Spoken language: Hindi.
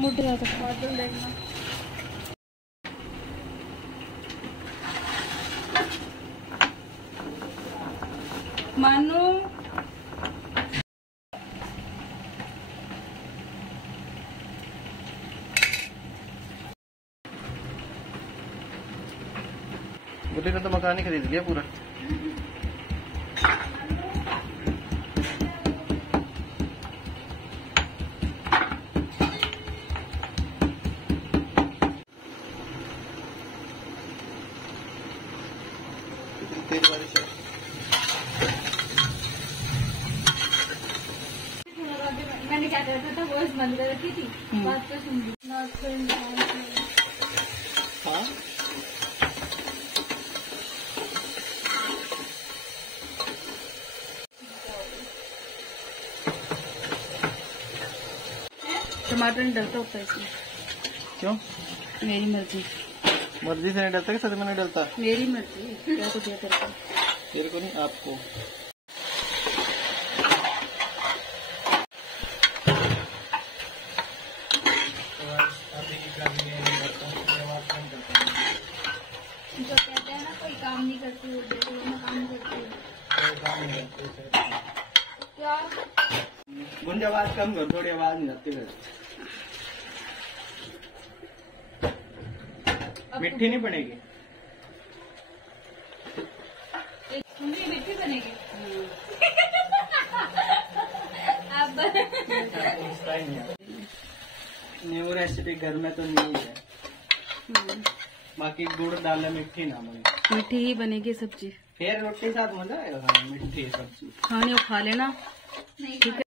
मोटे बादल देखना। मानू बुढ़ी ने तो मकान ही खरीद लिया पूरा। तेज बारिश है। मैंने क्या करता था, वॉइस बंद कर रखी थी, बात तो सुन ली। हाँ टमाटर नहीं डलता होता इसमें। क्यों? मेरी मर्जी। मर्जी से नहीं डलता कि सच में नहीं डलता? मेरी मर्जी, क्या को दिया तेरे को? तेरे को नहीं, आपको। जो कहते हैं ना, कोई काम नहीं करती वो, देखो मैं काम नहीं करती। क्या गुंज आवाज कम कर, थोड़ी आवाज नहीं आती है। मिट्टी नहीं बनेगी। मिट्टी बनेगी। अब न्यू रेसिपी घर में तो नहीं है, बाकी गुड़ डालना मिट्टी ना बने। मिट्टी ही बनेगी सब्जी। फिर रोटी साथ मजा आएगा, मिट्टी सब्जी खाने को खा लेना, ठीक है।